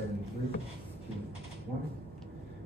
starting in 3, 2, 1.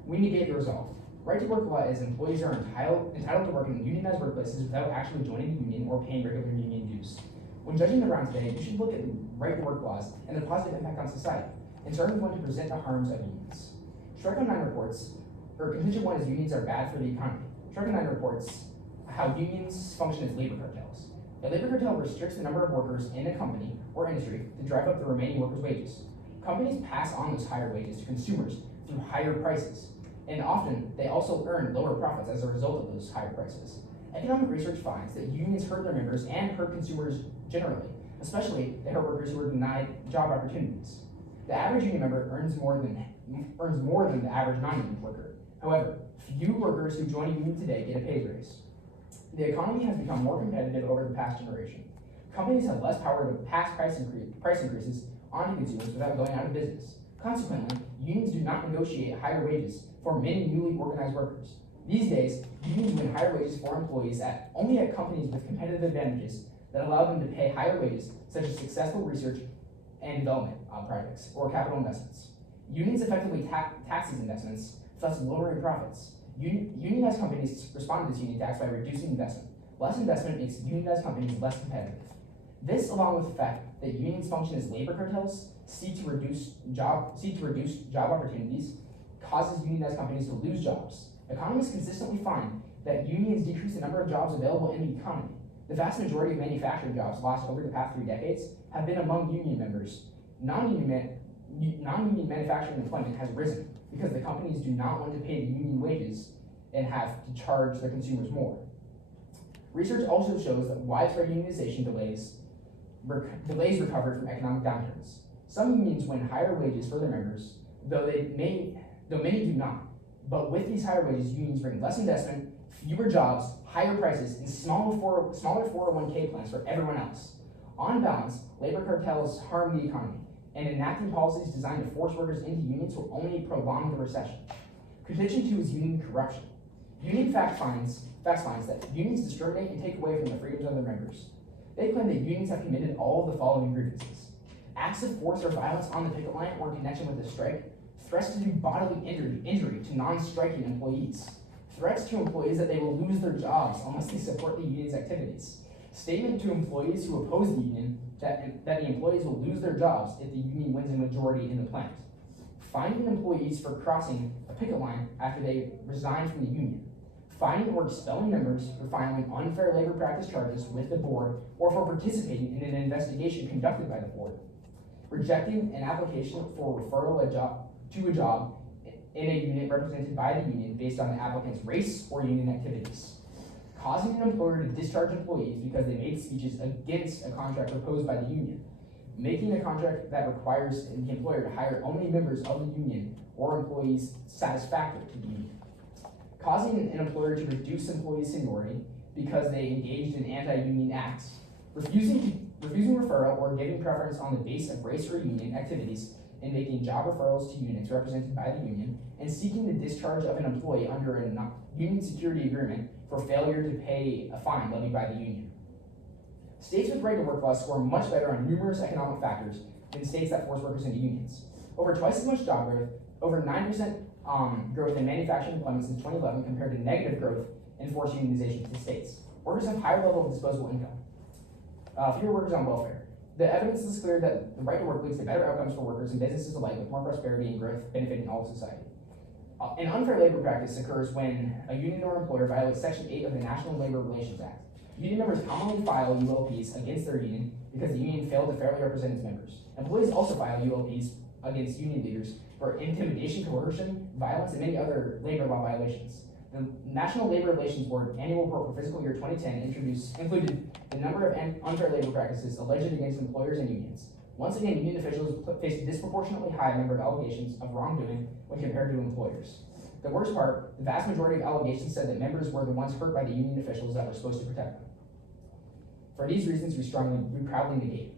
We negate the result. Right to work law is employees are entitled to work in unionized workplaces without actually joining a union or paying regular union dues. When judging the round today, you should look at right to work laws and their positive impact on society, and starting with one to present the harms of unions. Strike 9 reports, or contingent 1 is unions are bad for the economy. Strike 9 reports how unions function as labor cartels. A labor cartel restricts the number of workers in a company or industry to drive up the remaining workers' wages. Companies pass on those higher wages to consumers through higher prices, and often they also earn lower profits as a result of those higher prices. Economic research finds that unions hurt their members and hurt consumers generally, especially they hurt workers who are denied job opportunities. The average union member earns more than the average non-union worker. However, few workers who join a union today get a pay raise. The economy has become more competitive over the past generation. Companies have less power to pass price increases on to consumers without going out of business. Consequently, unions do not negotiate higher wages for many newly organized workers. These days, unions win higher wages for employees only at companies with competitive advantages that allow them to pay higher wages, such as successful research and development projects or capital investments. Unions effectively tax these investments, thus lowering profits. Unionized companies respond to this union tax by reducing investment. Less investment makes unionized companies less competitive. This, along with the fact that unions function as labor cartels, seek to reduce job opportunities, causes unionized companies to lose jobs. Economists consistently find that unions decrease the number of jobs available in the economy. The vast majority of manufacturing jobs lost over the past 3 decades have been among union members. Non-union manufacturing employment has risen because the companies do not want to pay the union wages and have to charge their consumers more. Research also shows that widespread unionization delays recovery from economic downturns. Some unions win higher wages for their members, though many do not. But with these higher wages, unions bring less investment, fewer jobs, higher prices, and smaller 401k plans for everyone else. On balance, labor cartels harm the economy, and enacting policies designed to force workers into unions will only prolong the recession. Contention 2 is union corruption. Union facts finds that unions discriminate and take away from the freedoms of their members. They claim that unions have committed all of the following grievances: acts of force or violence on the picket line or in connection with the strike, threats to do bodily injury to non-striking employees, threats to employees that they will lose their jobs unless they support the union's activities, statement to employees who oppose the union that the employees will lose their jobs if the union wins a majority in the plant, fining employees for crossing a picket line after they resign from the union, fining or expelling members for filing unfair labor practice charges with the board or for participating in an investigation conducted by the board, rejecting an application for referral to a job in a unit represented by the union based on the applicant's race or union activities, causing an employer to discharge employees because they made speeches against a contract proposed by the union, making a contract that requires the employer to hire only members of the union or employees satisfactory to the union, causing an employer to reduce employee seniority because they engaged in anti-union acts, refusing referral or giving preference on the basis of race or union activities, and making job referrals to units represented by the union, and seeking the discharge of an employee under a union security agreement for failure to pay a fine levied by the union. States with right to work laws score much better on numerous economic factors than states that force workers into unions. Over twice as much job growth, over 9% growth in manufacturing employment since 2011 compared to negative growth in forced unionization to states. Workers have higher level of disposable income. Fewer workers on welfare. The evidence is clear that the right to work leads to better outcomes for workers and businesses alike, with more prosperity and growth benefiting all of society. An unfair labor practice occurs when a union or employer violates Section 8 of the National Labor Relations Act. Union members commonly file ULPs against their union because the union failed to fairly represent its members. Employees also file ULPs against union leaders for intimidation, coercion, violence, and many other labor law violations. The National Labor Relations Board annual report for fiscal year 2010 included the number of unfair labor practices alleged against employers and unions. Once again, union officials faced a disproportionately high number of allegations of wrongdoing when compared to employers. The worst part, the vast majority of allegations said that members were the ones hurt by the union officials that were supposed to protect them. For these reasons, we proudly negate.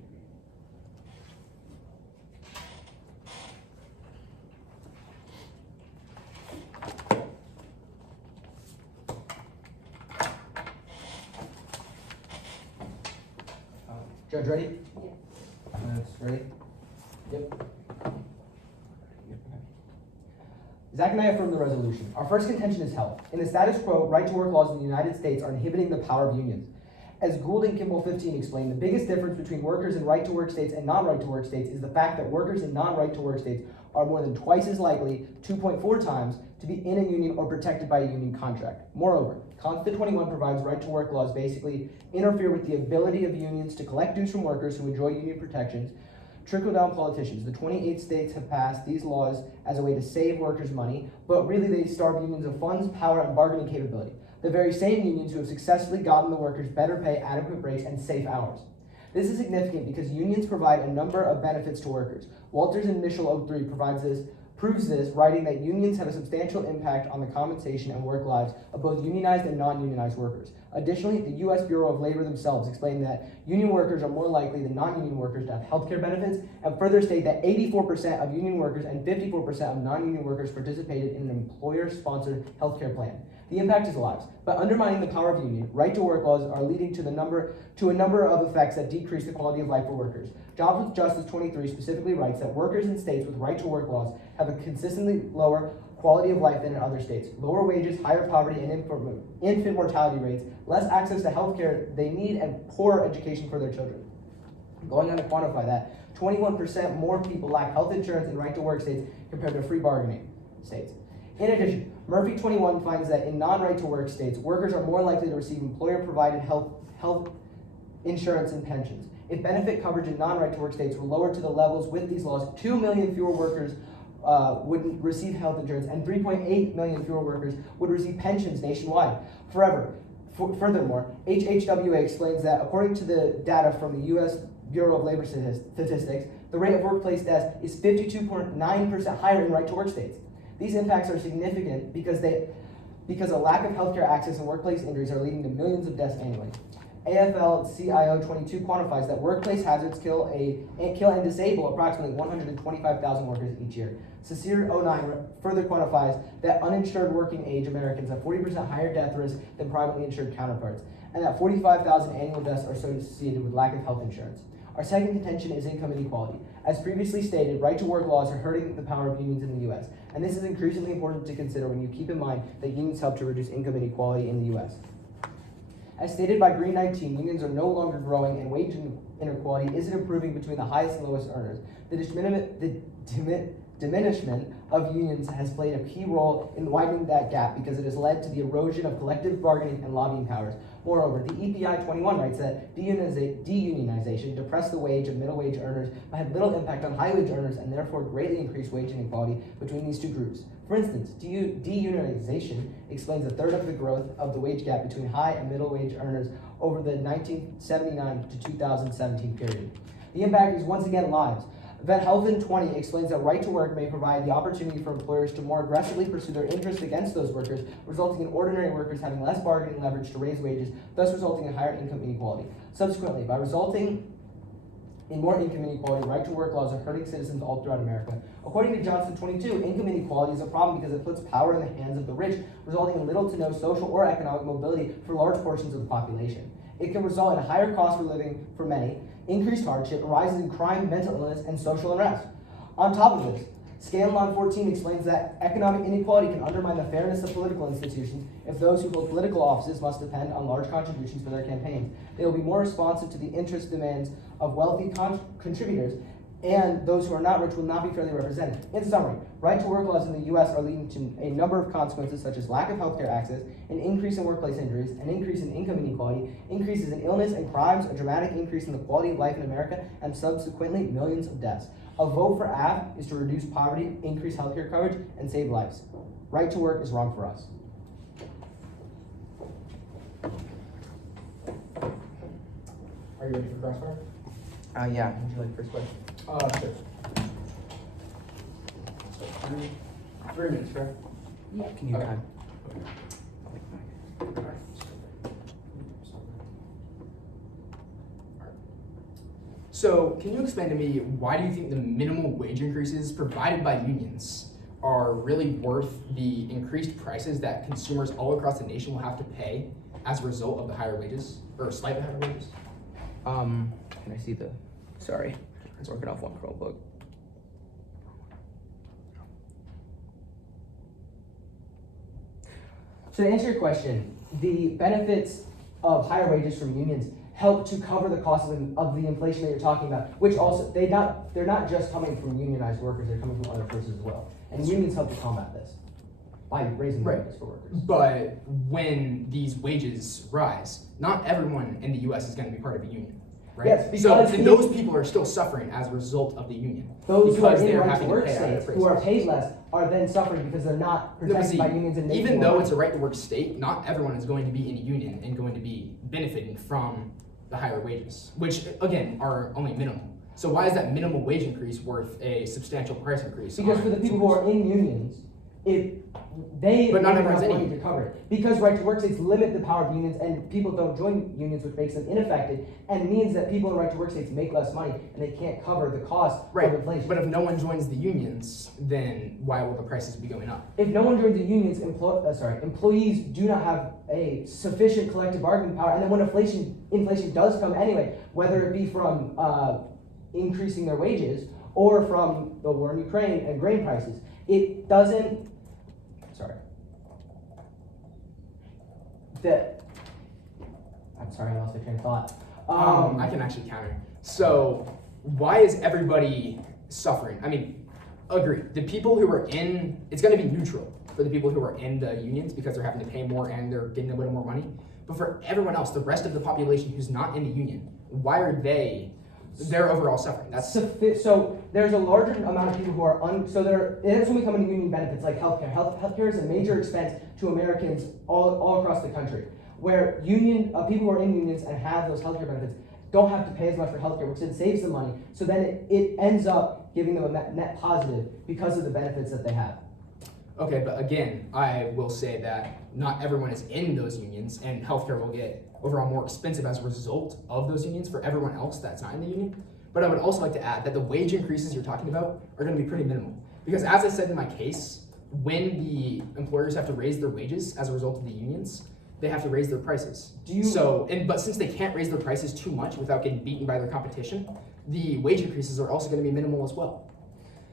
Judge, ready? Yeah. Ready? Yep. Zach and I affirm the resolution. Our first contention is health. In the status quo, right-to-work laws in the United States are inhibiting the power of unions. As Gould and Kimball 15 explained, the biggest difference between workers in right-to-work states and non-right-to-work states is the fact that workers in non-right-to-work states are more than twice as likely, 2.4 times, to be in a union or protected by a union contract. Moreover, Constitution 21 provides right-to-work laws basically interfere with the ability of unions to collect dues from workers who enjoy union protections. Trickle-down politicians. The 28 states have passed these laws as a way to save workers money, but really they starve unions of funds, power, and bargaining capability. The very same unions who have successfully gotten the workers better pay, adequate breaks, and safe hours. This is significant because unions provide a number of benefits to workers. Walters in Mitchell 03 proves this, writing that unions have a substantial impact on the compensation and work lives of both unionized and non-unionized workers. Additionally, the U.S. Bureau of Labor themselves explain that union workers are more likely than non-union workers to have health care benefits, and further state that 84% of union workers and 54% of non-union workers participated in an employer-sponsored health care plan. The impact is lives. By undermining the power of union, right-to-work laws are leading to a number of effects that decrease the quality of life for workers. Jobs with Justice 23 specifically writes that workers in states with right-to-work laws have a consistently lower quality of life than in other states. Lower wages, higher poverty, and infant mortality rates, less access to health care they need, and poor education for their children. Going on to quantify that, 21% more people lack health insurance in right-to-work states compared to free bargaining states. In addition, Murphy 21 finds that in non-right-to-work states, workers are more likely to receive employer-provided health insurance and pensions. If benefit coverage in non-right-to-work states were lowered to the levels with these laws, 2 million fewer workers would receive health insurance, and 3.8 million fewer workers would receive pensions nationwide. Furthermore, HHWA explains that according to the data from the U.S. Bureau of Labor Statistics, the rate of workplace deaths is 52.9% higher in right-to-work states. These impacts are significant because a lack of healthcare access and workplace injuries are leading to millions of deaths annually. AFL-CIO 22 quantifies that workplace hazards kill and disable approximately 125,000 workers each year. CSIR 09 further quantifies that uninsured working age Americans have 40% higher death risk than privately insured counterparts, and that 45,000 annual deaths are associated with lack of health insurance. Our second contention is income inequality. As previously stated, right-to-work laws are hurting the power of unions in the U.S., and this is increasingly important to consider when you keep in mind that unions help to reduce income inequality in the U.S. As stated by Green 19, unions are no longer growing and wage inequality isn't improving between the highest and lowest earners. The diminishment of unions has played a key role in widening that gap because it has led to the erosion of collective bargaining and lobbying powers. Moreover, the EPI 21 writes that deunionization depressed the wage of middle wage earners but had little impact on high wage earners and therefore greatly increased wage inequality between these two groups. For instance, deunionization explains a third of the growth of the wage gap between high and middle wage earners over the 1979 to 2017 period. The impact is once again lives. Van Helven 20 explains that right to work may provide the opportunity for employers to more aggressively pursue their interests against those workers, resulting in ordinary workers having less bargaining leverage to raise wages, thus resulting in higher income inequality. Subsequently, by resulting in more income inequality, right to work laws are hurting citizens all throughout America. According to Johnson 22, income inequality is a problem because it puts power in the hands of the rich, resulting in little to no social or economic mobility for large portions of the population. It can result in a higher cost for living for many, increased hardship, rises in crime, mental illness, and social unrest. On top of this, Scanlon 14 explains that economic inequality can undermine the fairness of political institutions if those who hold political offices must depend on large contributions for their campaigns. They will be more responsive to the interest demands of wealthy contributors, and those who are not rich will not be fairly represented. In summary, right-to-work laws in the U.S. are leading to a number of consequences such as lack of healthcare access, an increase in workplace injuries, an increase in income inequality, increases in illness and crimes, a dramatic increase in the quality of life in America, and subsequently millions of deaths. A vote for AF is to reduce poverty, increase healthcare coverage, and save lives. Right to work is wrong for us. Are you ready for crossfire? Yeah. Would you like the first question? Sure. So 3 minutes, correct? Yeah. Can you time? So, can you explain to me why do you think the minimal wage increases provided by unions are really worth the increased prices that consumers all across the nation will have to pay as a result of the higher wages, or slightly higher wages? Can I see the, sorry, it's working off one Chromebook. So to answer your question, the benefits of higher wages from unions help to cover the cost of the inflation that you're talking about, which also, they're not just coming from unionized workers, they're coming from other sources as well. And unions help to combat this by raising the wages for workers. But when these wages rise, not everyone in the US is going to be part of a union, right? Yes, because so those people are still suffering as a result of the union. Those who are because in they're right to having to work pay higher states, who are paid less, are then suffering because they're not protected by unions and making even more though money. it's a right to work state, not everyone is going to be in a union and going to be benefiting from the higher wages, which again are only minimal. So why is that minimal wage increase worth a substantial price increase? Because for the people who are in unions, they But not make everyone's enough in money to cover it. Because right to work states limit the power of unions and people don't join unions, which makes them ineffective and means that people in right to work states make less money and they can't cover the cost of inflation. But if no one joins the unions, then why will the prices be going up? If no one joins the unions, employees do not have a sufficient collective bargaining power, and then when inflation does come anyway, whether it be from increasing their wages or from the war in Ukraine and grain prices, it doesn't. I'm sorry, I lost my train of thought. I can actually counter. So why is everybody suffering? I mean, agree. The people who are in, it's going to be neutral for the people who are in the unions because they're having to pay more and they're getting a little more money. But for everyone else, the rest of the population who's not in the union, why are they're overall suffering? So there's a larger amount of people who are that's when we come into union benefits like healthcare. Healthcare is a major expense to Americans all across the country. Where people who are in unions and have those healthcare benefits don't have to pay as much for healthcare, which then saves them money. So then it ends up giving them a net positive because of the benefits that they have. Okay, but again, I will say that not everyone is in those unions, and healthcare will get overall more expensive as a result of those unions for everyone else that's not in the union. But I would also like to add that the wage increases you're talking about are going to be pretty minimal. Because as I said in my case, when the employers have to raise their wages as a result of the unions, they have to raise their prices. But since they can't raise their prices too much without getting beaten by their competition, the wage increases are also going to be minimal as well.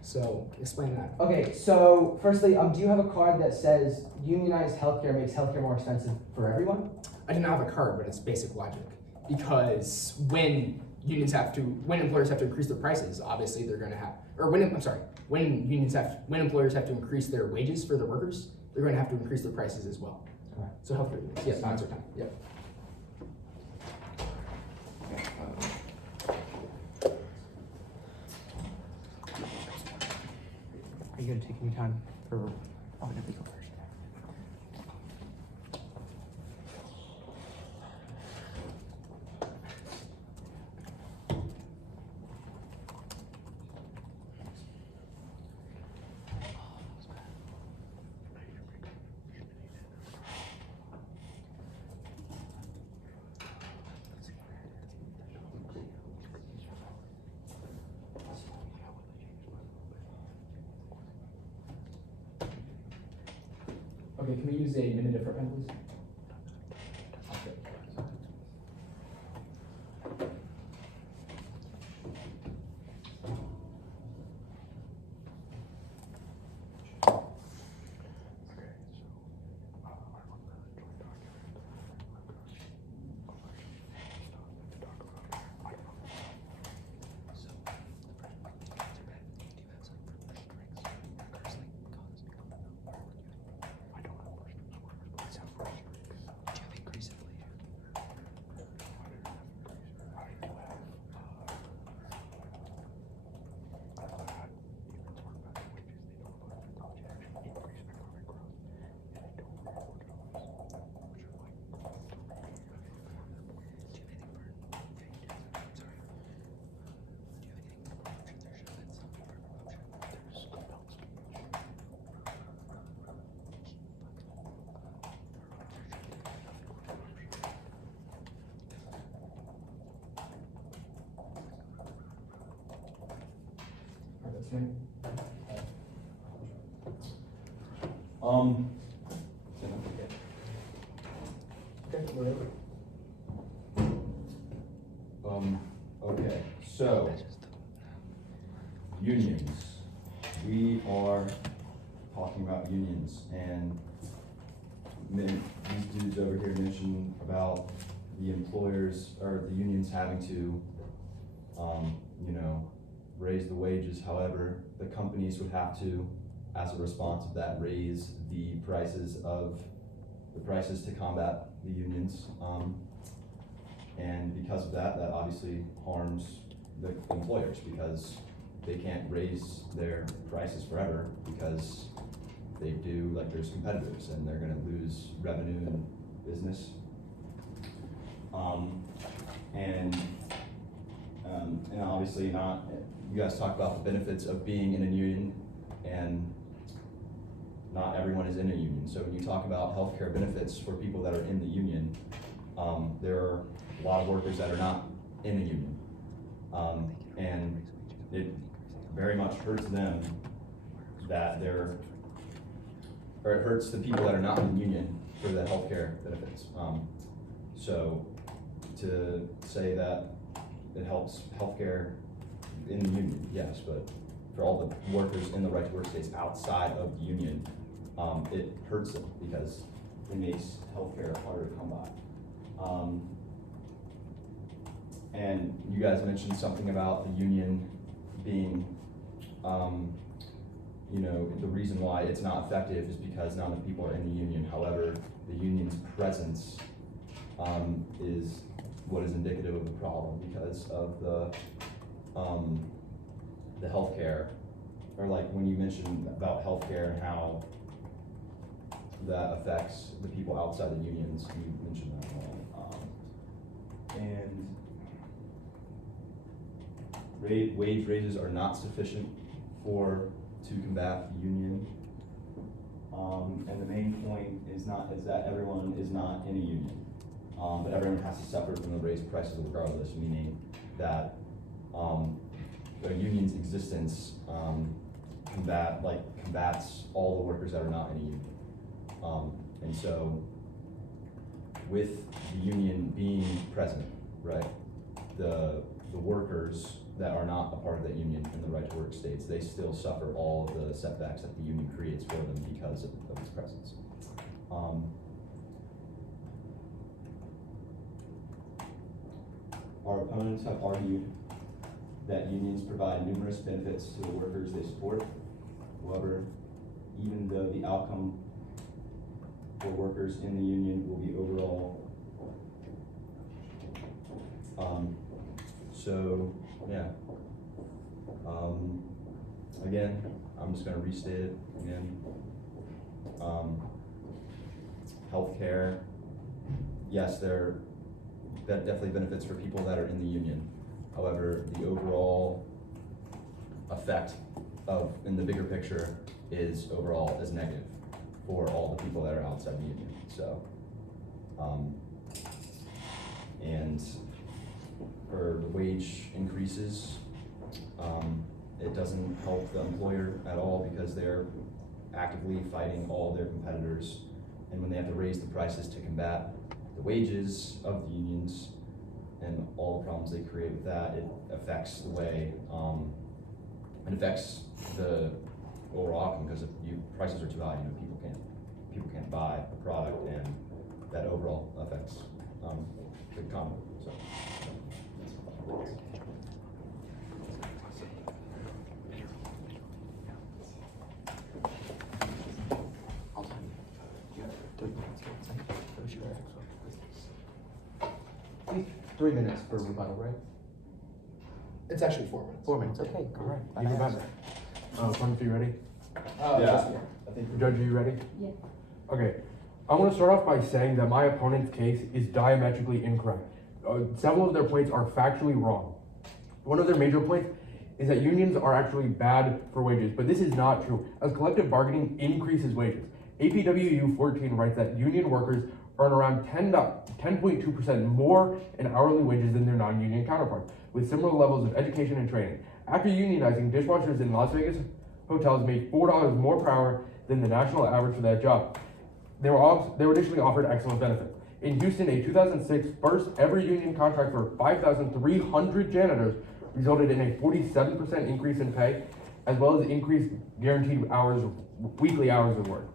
So explain that. Okay, so firstly, do you have a card that says unionized healthcare makes healthcare more expensive for everyone? I do not have a card, but it's basic logic. Because when employers have to increase their prices, obviously they're going to have, when employers have to increase their wages for their workers, they're going to have to increase their prices as well. Right. So healthcare. Yes, now it's our time. Yep. Are you going to take any time for? Oh, no, we go first. Okay, can we use a minute of pen, please? Okay, so unions. We are talking about unions, and these dudes over here mentioned about the employers or the unions having to, raise the wages. However, the companies would have to, as a response of that, raise the prices to combat the unions. And because of that, that obviously harms the employers because they can't raise their prices forever because they do, like there's competitors and they're gonna lose revenue and business. And obviously you guys talk about the benefits of being in a union, and not everyone is in a union. So when you talk about healthcare benefits for people that are in the union, there are a lot of workers that are not in a union. And it very much hurts them that it hurts the people that are not in the union for the healthcare benefits. So to say that it helps healthcare in the union, yes, but for all the workers in the right to work states outside of the union, it hurts them because it makes healthcare harder to come by. And you guys mentioned something about the union being, the reason why it's not effective is because not enough people are in the union. However, the union's presence is what is indicative of the problem because of the healthcare, or like when you mentioned about healthcare and how that affects the people outside the unions, you mentioned that and wage raises are not sufficient to combat the union. And the main point is that everyone is not in a union. But everyone has to suffer from the raised prices regardless, meaning that a union's existence combats all the workers that are not in a union. And so with the union being present, right, the workers that are not a part of that union in the right to work states, they still suffer all of the setbacks that the union creates for them because of its presence. Our opponents have argued that unions provide numerous benefits to the workers they support. However, even though the outcome for workers in the union will be overall. Again, I'm just going to restate it again. Healthcare, yes, that definitely benefits for people that are in the union. However, the overall effect in the bigger picture is negative for all the people that are outside the union. So, and for the wage increases, it doesn't help the employer at all because they're actively fighting all their competitors. And when they have to raise the prices to combat the wages of the unions and all the problems they create with that, it affects the way, it affects the overall outcome because if prices are too high, people can't buy a product, and that overall affects the economy. So. Three minutes for rebuttal, right? It's actually 4 minutes. 4 minutes, okay, correct. Even better. Clemens, are you ready? I think Judge, are you ready? Yeah. Okay, I want to start off by saying that my opponent's case is diametrically incorrect. Several of their points are factually wrong. One of their major points is that unions are actually bad for wages, but this is not true, as collective bargaining increases wages. APWU 14 writes that union workers earn around 10.2% more in hourly wages than their non-union counterparts, with similar levels of education and training. After unionizing, dishwashers in Las Vegas hotels make $4 more per hour than the national average for that job. They were additionally offered excellent benefits. In Houston, a 2006 first ever union contract for 5,300 janitors resulted in a 47% increase in pay, as well as increased guaranteed weekly hours of work.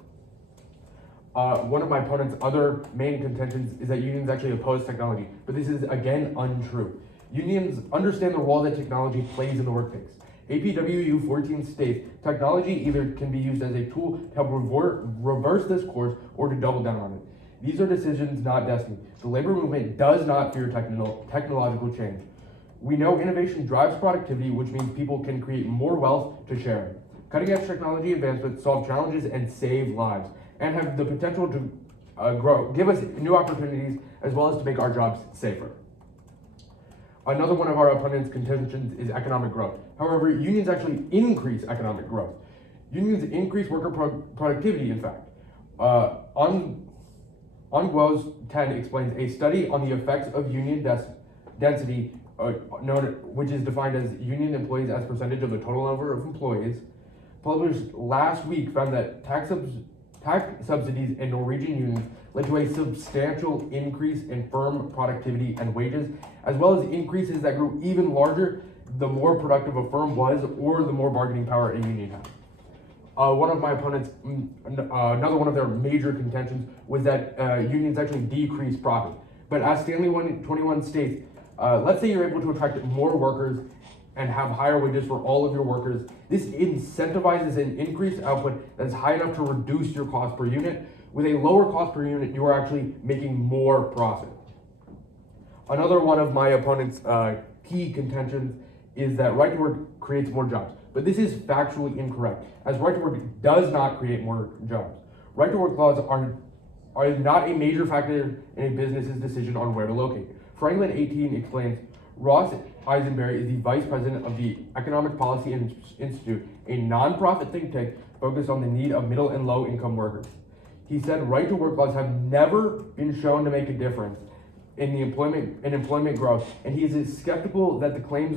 One of my opponent's other main contentions is that unions actually oppose technology, but this is again untrue. Unions understand the role that technology plays in the workplace. APWU 14 states technology either can be used as a tool to help reverse this course or to double down on it. These are decisions, not destiny. The labor movement does not fear technological change. We know innovation drives productivity, which means people can create more wealth to share. Cutting-edge technology advancements solve challenges and save lives, and have the potential to give us new opportunities as well as to make our jobs safer. Another one of our opponents' contentions is economic growth. However, unions actually increase economic growth. Unions increase worker productivity, in fact. Onguo's 10 explains a study on the effects of union density, which is defined as union employees as percentage of the total number of employees, published last week, found that tax subsidies in Norwegian unions led to a substantial increase in firm productivity and wages, as well as increases that grew even larger the more productive a firm was or the more bargaining power a union had. One of my opponents, another one of their major contentions was that unions actually decrease profit. But as Stanley 21 states, let's say you're able to attract more workers and have higher wages for all of your workers. This incentivizes an increased output that is high enough to reduce your cost per unit. With a lower cost per unit, you are actually making more profit. Another one of my opponent's key contentions is that right to work creates more jobs. But this is factually incorrect, as right to work does not create more jobs. Right to work laws are not a major factor in a business's decision on where to locate. Franklin 18 explains, Ross Eisenberry is the vice president of the Economic Policy Institute, a nonprofit think tank focused on the need of middle and low income workers. He said right to work laws have never been shown to make a difference in employment growth, and he is skeptical of claims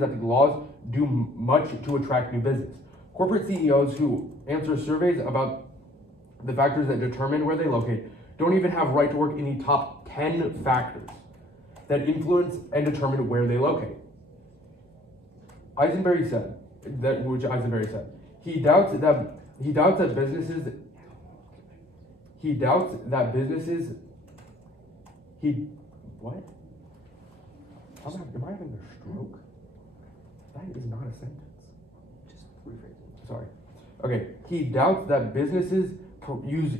that the laws do much to attract new business. Corporate CEOs who answer surveys about the factors that determine where they locate don't even have right to work in the top 10 factors that influence and determine where they locate. Eisenberry said, he doubts that businesses am I having a stroke? That is not a sentence. Just rephrase it. Sorry. Okay, he doubts that businesses use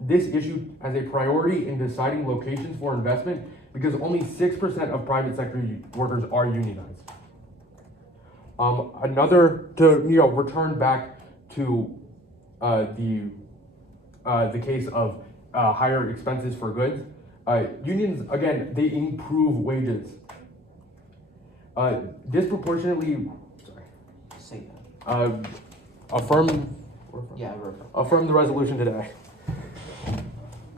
this issue as a priority in deciding locations for investment because only 6% of private sector workers are unionized. Return back to the case of higher expenses for goods. Unions, again, they improve wages. Disproportionately, Say that. affirm the resolution today.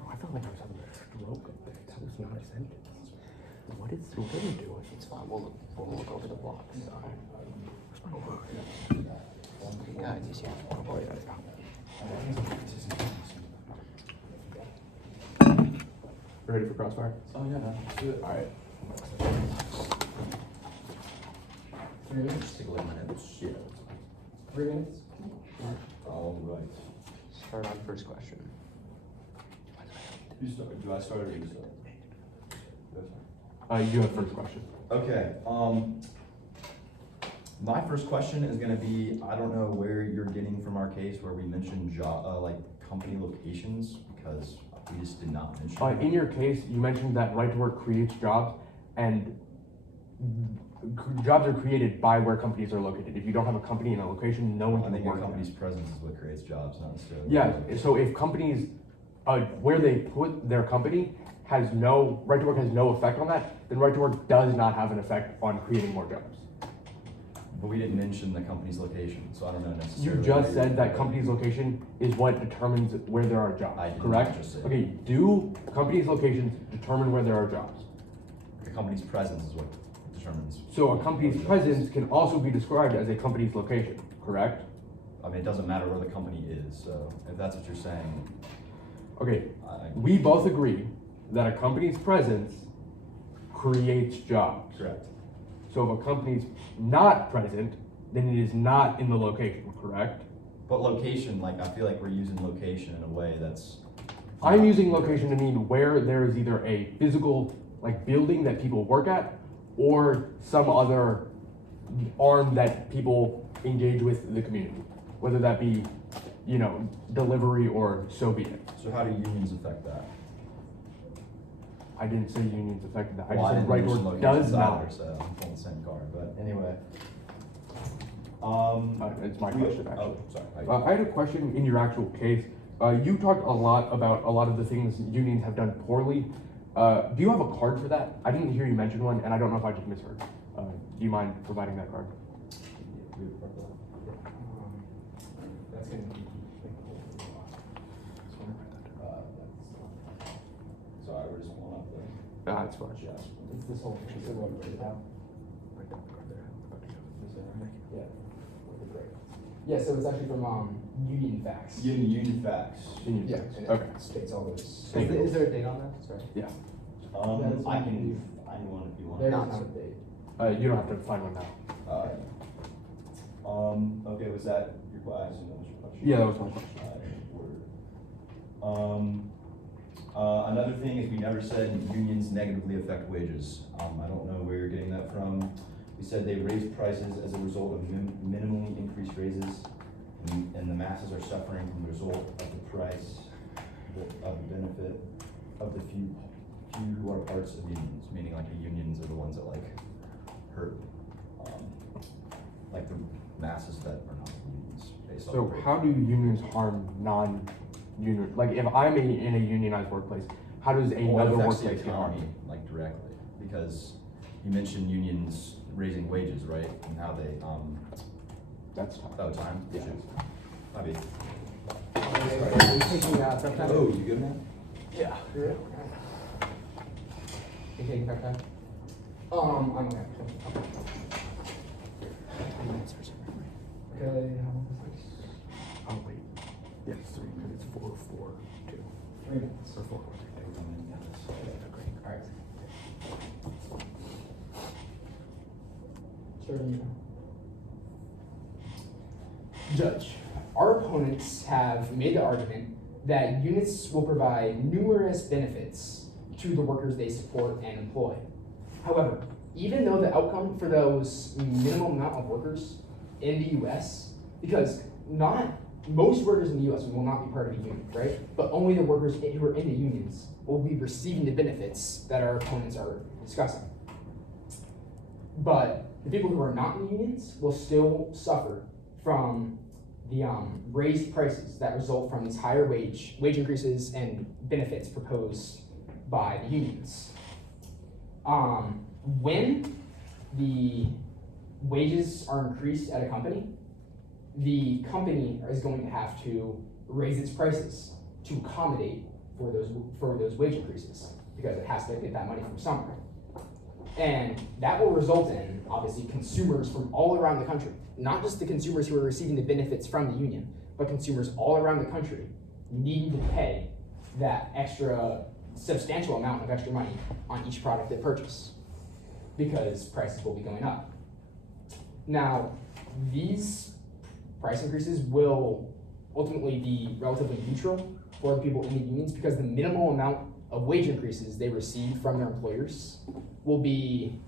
I felt like I was having a stroke up there. That was not a sentence. What are you doing? It's fine. We'll look over the blocks. Guys, you see. Ready for crossfire? Oh yeah, let's do it. All right. 3 minutes? Take a look at my notes. Shit. 3 minutes? All right. Start on first question. You start. Do I start or you start? You have first question. Okay. My first question is going to be, I don't know where you're getting from our case where we mentioned like company locations, because we just did not mention that. In your case, you mentioned that right to work creates jobs, and jobs are created by where companies are located. If you don't have a company in a location, no one I can think work a there. company's presence is what creates jobs, not necessarily. Yeah, so if companies, where they put their company right to work has no effect on that, then right to work does not have an effect on creating more jobs. But we didn't mention the company's location, so I don't know necessarily. You just said that company's location is what determines where there are jobs, I did not correct? just say that. Okay, do companies' locations determine where there are jobs? The company's presence is what determines. So a company's presence can also be described as a company's location, correct? I mean, it doesn't matter where the company is, so if that's what you're saying, Okay, we both agree that a company's presence creates jobs. correct. So if a company's not present, then it is not in the location, correct? But location, like, I feel like we're using location in a way that's. I'm using location to mean where there is either a physical, like, building that people work at, or some other arm that people engage with the community, whether that be, you know, delivery or so be it. So how do unions affect that? I didn't say unions affected that. I Well, just said didn't right mention to work locations does either, not. So I'm pulling the same card, but anyway. It's my question, actually. Oh, sorry. I had a question in your actual case. You talked a lot about a lot of the things unions have done poorly. Do you have a card for that? I didn't hear you mention one, and I don't know if I just misheard. Do you mind providing that card? That's gonna be. Sorry, we're just pulling up the. That's fine. It's this whole picture. So what right now? Yeah. Yeah, so it's actually from Union Facts. Union facts. Union Yeah, facts. and Okay. it states all those. Is there a date on that? Sorry. Yeah. I can find one if you want. There's Not not so- a date. You don't have to find one now. Okay, was that your, I assume that was your question? Yeah, that was my question. Another thing is we never said unions negatively affect wages. I don't know where you're getting that from. We said they raise prices as a result of minimally increased raises, and the masses are suffering from the result of the price, of the benefit of the few who are parts of unions, meaning like the unions are the ones that like hurt, like the masses that are not unions. Based on So the how do unions harm non-union? Like if I'm in a unionized workplace, how does Well, another it affects the workplace get harmed? economy, like directly, because you mentioned unions raising wages, right? And how they, That's tough. oh, time? Yeah. Might be. Are you taking prep time? Oh, you good, man? Yeah. You taking prep time? I'm okay. Okay, how long is this? Oh wait. Yes, 3 minutes. 4:42. 3 minutes. Or 4:42. Alright. Starting now. Judge, our opponents have made the argument that units will provide numerous benefits to the workers they support and employ. However, even though the outcome for those minimum amount of workers in the US, because not most workers in the US will not be part of a union, right? But only the workers who are in the unions will be receiving the benefits that our opponents are discussing. But the people who are not in the unions will still suffer from the raised prices that result from these higher wage increases and benefits proposed by the unions. When the wages are increased at a company, the company is going to have to raise its prices to accommodate for those wage increases because it has to get that money from somewhere. And that will result in, obviously, consumers from all around the country, not just the consumers who are receiving the benefits from the union, but consumers all around the country needing to pay that substantial amount of extra money on each product they purchase because prices will be going up. Now, these price increases will ultimately be relatively neutral for the people in the unions because the minimal amount of wage increases they receive from their employers will be,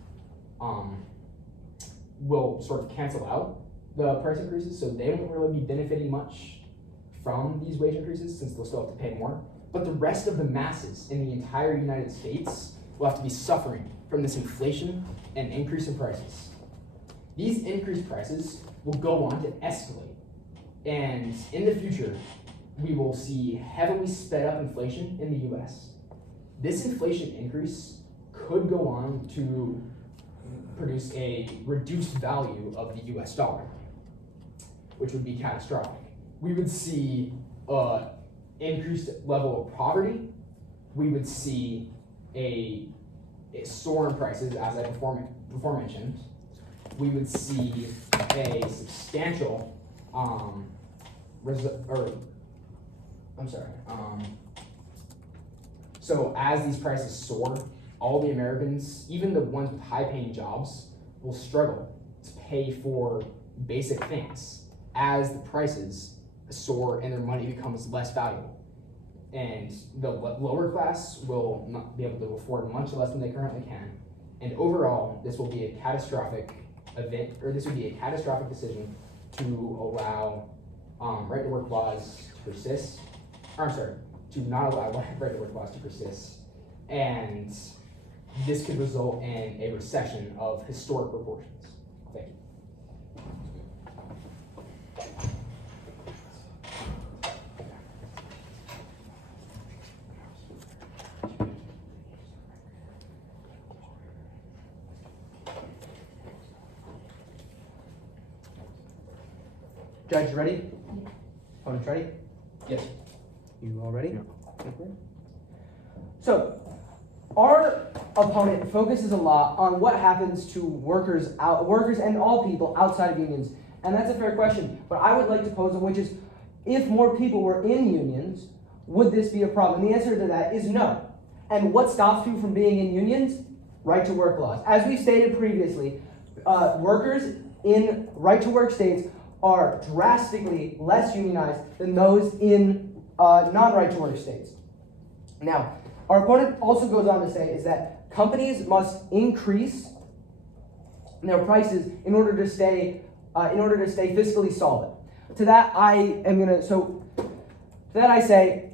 will sort of cancel out the price increases, so they won't really be benefiting much from these wage increases since they'll still have to pay more. But the rest of the masses in the entire United States will have to be suffering from this inflation and increase in prices. These increased prices will go on to escalate. And in the future, we will see heavily sped up inflation in the US. This inflation increase could go on to produce a reduced value of the US dollar, which would be catastrophic. We would see an increased level of poverty. We would see a soar in prices, as I before mentioned. We would see a substantial so as these prices soar, all the Americans, even the ones with high-paying jobs, will struggle to pay for basic things as the prices soar and their money becomes less valuable. And the lower class will not be able to afford much less than they currently can. And overall, this will be a catastrophic event, or this would be a catastrophic decision to allow right to work laws to persist. To not allow right to work laws to persist. And this could result in a recession of historic proportions. Thank you. Judge, ready? Opponents ready? Yes. You all ready? Yeah. Okay. So, our opponent focuses a lot on what happens to workers and all people outside of unions, and that's a fair question. But I would like to pose one, which is, if more people were in unions, would this be a problem? And the answer to that is no. And what stops you from being in unions? Right to work laws. As we stated previously, workers in right to work states are drastically less unionized than those in non-right to work states. Now, our opponent also goes on to say is that companies must increase their prices in order to stay fiscally solvent. To that I say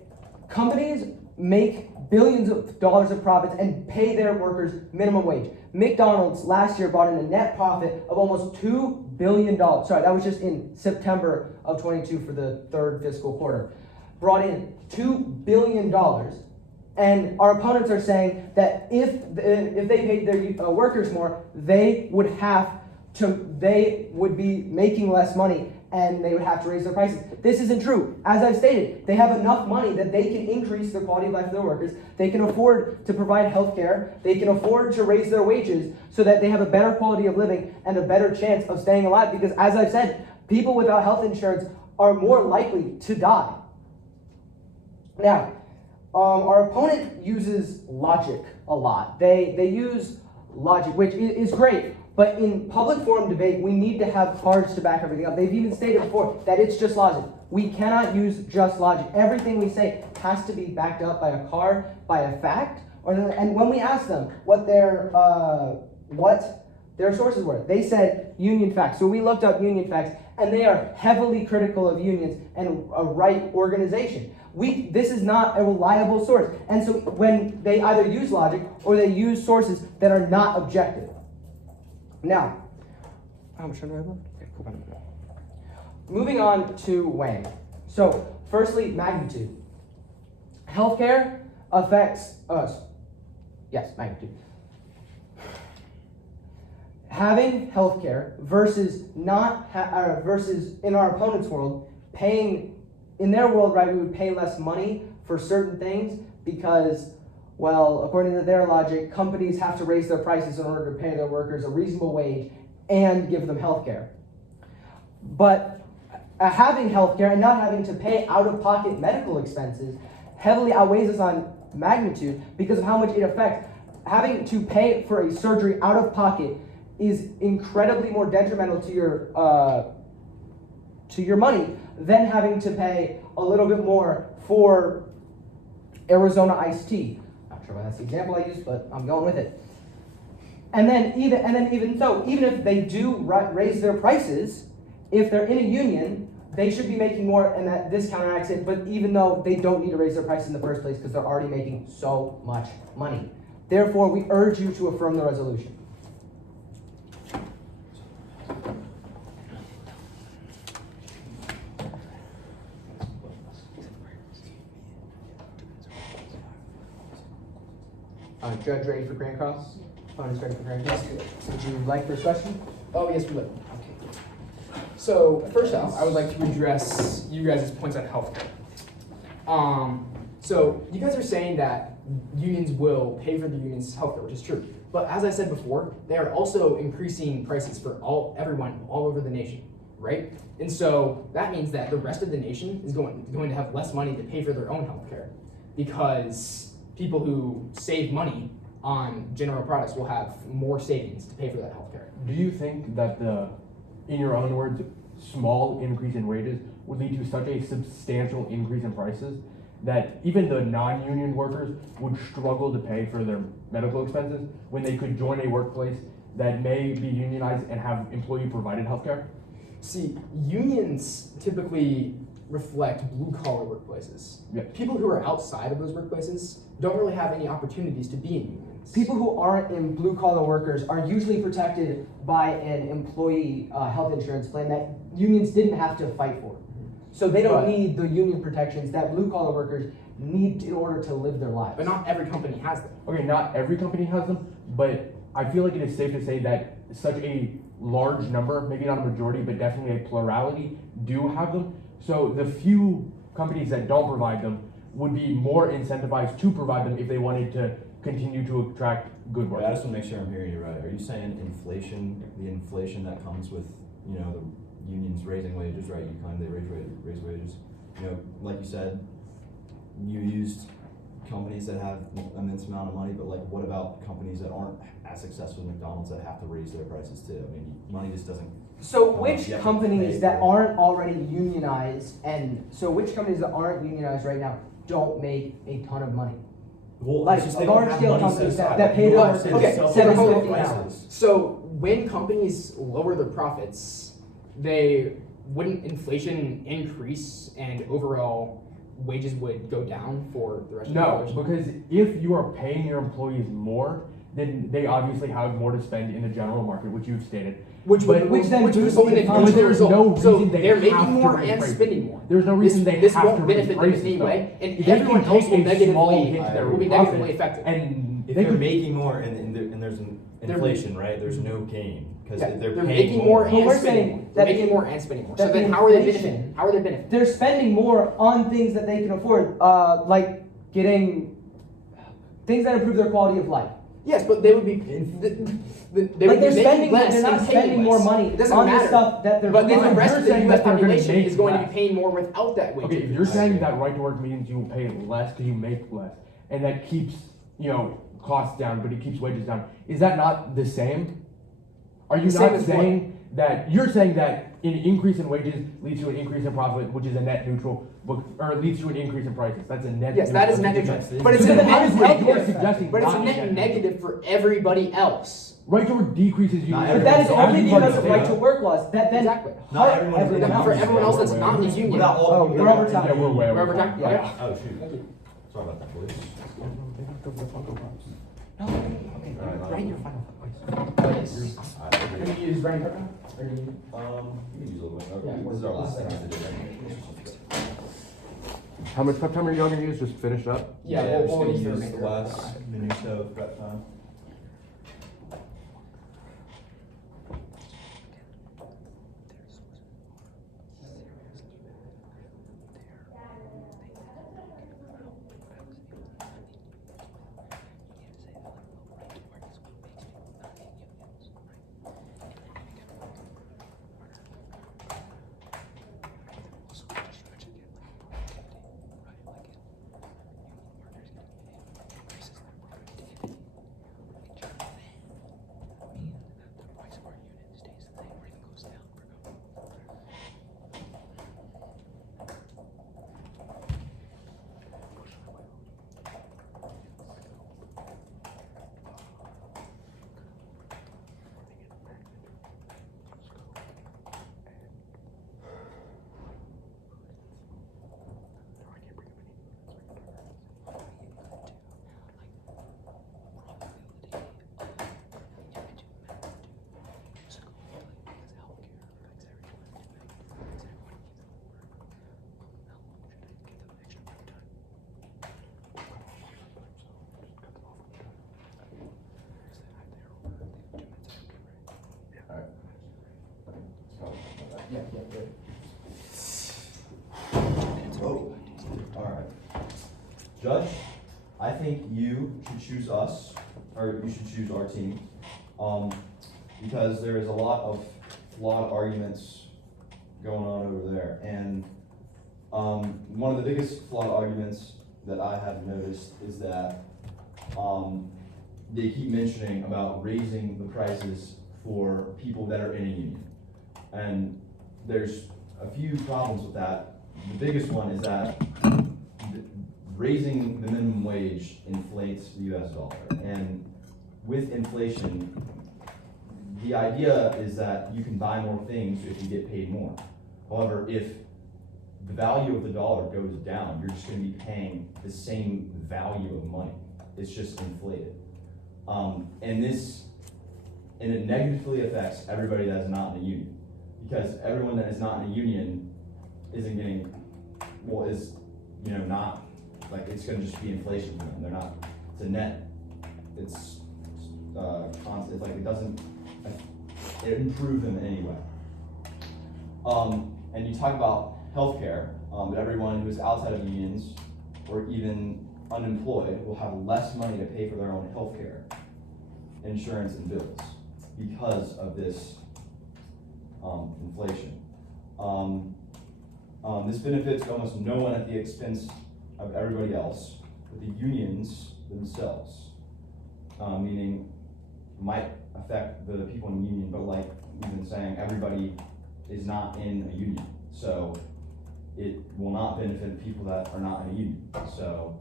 companies make billions of dollars of profits and pay their workers minimum wage. McDonald's last year brought in a net profit of almost $2 billion. Sorry, that was just in September of 22 for the third fiscal quarter. Brought in $2 billion. And our opponents are saying that if they paid their workers more, they would be making less money and they would have to raise their prices. This isn't true. As I've stated, they have enough money that they can increase the quality of life of their workers. They can afford to provide health care. They can afford to raise their wages so that they have a better quality of living and a better chance of staying alive. Because as I've said, people without health insurance are more likely to die. Now, our opponent uses logic a lot. They use logic, which is great. But in public forum debate, we need to have cards to back everything up. They've even stated before that it's just logic. We cannot use just logic. Everything we say has to be backed up by a card, by a fact. And when we asked them what their sources were, they said union facts. So we looked up union facts, and they are heavily critical of unions and a right organization. This is not a reliable source. And so when they either use logic or they use sources that are not objective. Now, how much time do I have left? Okay, cool. Moving on to weighing. So, firstly, magnitude. Healthcare affects us. Yes, magnitude. Having healthcare versus versus in our opponent's world, paying in their world, right? We would pay less money for certain things because, well, according to their logic, companies have to raise their prices in order to pay their workers a reasonable wage and give them health care. But having health care and not having to pay out-of-pocket medical expenses heavily outweighs us on magnitude because of how much it affects. Having to pay for a surgery out-of-pocket is incredibly more detrimental to your money than having to pay a little bit more for Arizona iced tea. Not sure why that's the example I used, but I'm going with it. And then even if they do raise their prices, if they're in a union, they should be making more, and that this counteracts it. But even though they don't need to raise their prices in the first place because they're already making so much money, therefore we urge you to affirm the resolution. Judge, ready for Grand Cross? Opponents ready for Grand Cross? Would you like this question? Oh, yes, we would. Okay. So, first off, I would like to address you guys' points on healthcare. So, you guys are saying that unions will pay for the union's healthcare, which is true. But as I said before, they are also increasing prices for everyone all over the nation, right? And so, that means that the rest of the nation is going to have less money to pay for their own healthcare because people who save money on general products will have more savings to pay for that healthcare. Do you think that in your own words, small increase in wages would lead to such a substantial increase in prices that even the non-union workers would struggle to pay for their medical expenses when they could join a workplace that may be unionized and have employee-provided healthcare? See, unions typically reflect blue-collar workplaces. Yeah. People who are outside of those workplaces don't really have any opportunities to be in unions. People who aren't in blue-collar workers are usually protected by an employee health insurance plan that unions didn't have to fight for. So they don't need the union protections that blue-collar workers need in order to live their lives. But not every company has them. Okay, not every company has them, but I feel like it is safe to say that such a large number, maybe not a majority, but definitely a plurality, do have them. So the few companies that don't provide them would be more incentivized to provide them if they wanted to continue to attract good Wait, I workers. just want to make sure I'm hearing you right. Are you saying inflation, the inflation that comes with, you know, the unions raising wages, right? You claim they raise wages. You know, like you said, you used companies that have immense amount of money, but like, what about companies that aren't as successful as McDonald's that have to raise their prices too? I mean, money just doesn't. So which you have to companies pay that for it. aren't already unionized, and so which companies that aren't unionized right now don't make a ton of money? Well, Like it's just they don't have large-scale money companies set that aside. pay You their don't workers understand the okay, self-fulfilling $7.50 an hour. prices. So when companies lower their profits, wouldn't inflation increase and overall wages would go down for the rest of the No, population? because if you are paying your employees more, then they obviously have more to spend in the general market, which you've stated. Which But- which then boosts but the economy. boosts the There's result. no So reason they they're have making to more raise and prices. spending more. There's no reason they this have won't to raise benefit them in prices, any though. way, and They everyone can else take will a small negatively hit to their will be profit, negatively affected. and If they they're could making more and there's an inflation, right? There's no gain because Yeah, they're they're paying making more But and we're spending saying more. They're that making the- more and spending more. So that then the how are they inflation- benefiting? How are they benefiting? They're spending more on things that they can afford, like getting things that improve their quality of life. Yes, but they would be they Like would they're be making spending, less they're not and paying spending more less. money It doesn't on matter. the stuff that they're But then the buying. rest You're of the saying U.S. that they're gonna population make is going to less. be paying more without that wage Okay, increase. you're saying that right to work means you will pay less because you make less, and that keeps, you know, costs down, but it keeps wages down. Is that not the same? Are you The same not as what? saying that you're saying that an increase in wages leads to an increase in profit, which is a net neutral, or leads to an increase in prices? That's a net. Yes, that is net neutral. neutral. But it's So a then net how is what you're negative. suggesting But it's a not net negative for everybody else. Right to work decreases you. Not But that is Everyone's only everybody because of knows right that. to work laws that then Exactly. Not hurt everyone is everyone in the else. For everyone else that's not in the We're union. not all. Oh, we're we're not- over time. Yeah, we're way We're over over time? time. Okay. Oh shoot. Thank you. Sorry about that, boys. No, okay. Alright, Write your final. Yes. Alright, Can you use writing partner? Or do you? you can use a little bit. Yeah, Okay, this is our last this is time to do it. How much prep time are you all gonna use? Just finish up? Yeah, we're we'll just use gonna the use the remainder. last minuto of prep time. Yeah, good. Oh, alright. Judge, I think you should choose us, or you should choose our team, because there is a lot of flawed arguments going on over there, and, one of the biggest flawed arguments that I have noticed is that, they keep mentioning about raising the prices for people that are in a union. And there's a few problems with that. The biggest one is that raising the minimum wage inflates the US dollar. And with inflation, the idea is that you can buy more things if you get paid more. However, if the value of the dollar goes down, you're just going to be paying the same value of money. It's just inflated. And it negatively affects everybody that is not in a union. Because everyone that is not in a union isn't getting, well, is, not, like, it's going to just be inflation for them. They're not, it's a net, it's constant, like, it doesn't improve them in any way. And you talk about healthcare, that everyone who is outside of unions or even unemployed will have less money to pay for their own healthcare, insurance, and bills because of this inflation. This benefits almost no one at the expense of everybody else, but the unions themselves, meaning might affect the people in the union, but like we've been saying, everybody is not in a union, so it will not benefit people that are not in a union. So,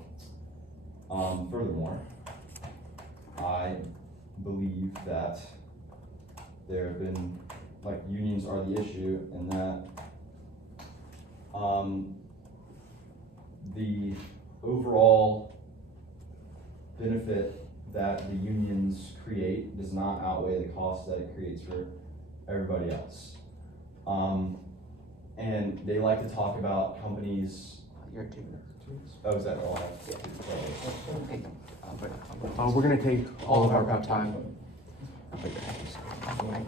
furthermore, I believe that there have been, like, unions are the issue, and that the overall benefit that the unions create does not outweigh the cost that it creates for everybody else. And they like to talk about companies. You're 2 minutes. Oh, is that all? Yeah. We're gonna take all of our prep time. I don't know if I'm like out there.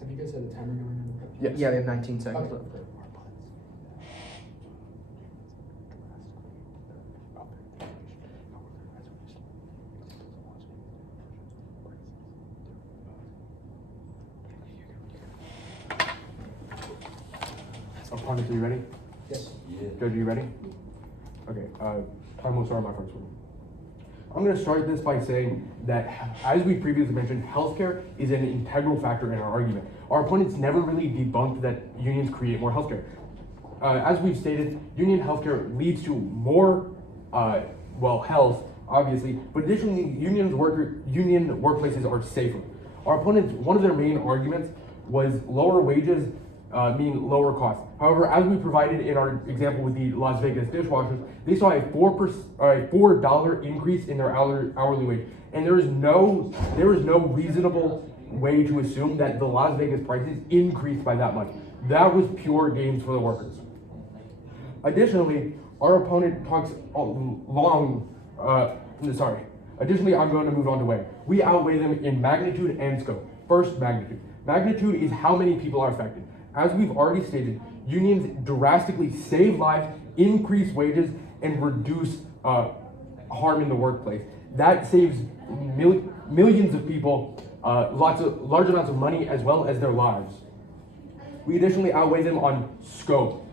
Have you guys had a timer going on the prep? Yeah, we have 19 seconds Okay. left. Opponents, are you ready? Yes. Yeah. Judge, are you ready? Okay, time will start on my first one. I'm going to start this by saying that, as we previously mentioned, healthcare is an integral factor in our argument. Our opponents never really debunked that unions create more healthcare. As we've stated, union healthcare leads to more, health, obviously, but additionally, union workplaces are safer. Our opponents, one of their main arguments was lower wages, meaning lower costs. However, as we provided in our example with the Las Vegas dishwashers, they saw a $4 increase in their hourly wage, and there is no reasonable way to assume that the Las Vegas prices increased by that much. That was pure gains for the workers. Additionally, our opponent talks Additionally, I'm going to move on to way. We outweigh them in magnitude and scope. First, magnitude. Magnitude is how many people are affected. As we've already stated, unions drastically save lives, increase wages, and reduce harm in the workplace. That saves millions of people large amounts of money as well as their lives. We additionally outweigh them on scope.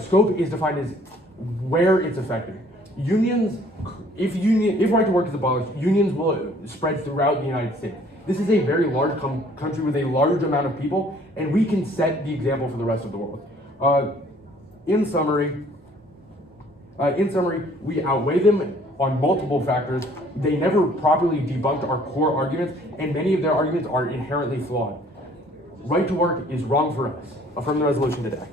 Scope is defined as where it's affected. Unions, if right to work is abolished, unions will spread throughout the United States. This is a very large country with a large amount of people, and we can set the example for the rest of the world. In summary, we outweigh them on multiple factors. They never properly debunked our core arguments, and many of their arguments are inherently flawed. Right to work is wrong for us. Affirm the resolution today.